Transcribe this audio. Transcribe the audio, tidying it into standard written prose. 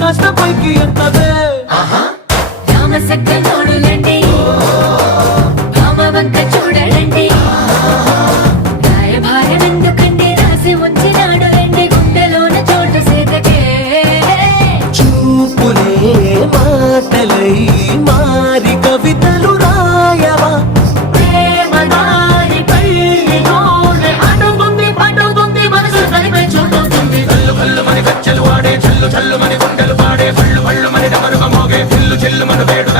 కాస్త పైకి ఎత్తవే రామసక్కనోడులండి రామవంక చూడలండి రాయభారం ఎందుకండి రాసి ఉంచినాడు రండి గుండెలోన చోటు సేతకే చూపులే మాటలై మారి కవితలు రాయవా ప్రేమదారి పల్లిలోనే అడుగుంది పడుతుంది మనసు తనిపై చూడుతుంది కల్లు కల్లు మని గజ్జలు వాడే చల్లు చల్లు మని గుండెలు పాడే పళ్ళు పళ్ళు మని డమరుగ మోగే చిల్లు చిల్లు మన వేడు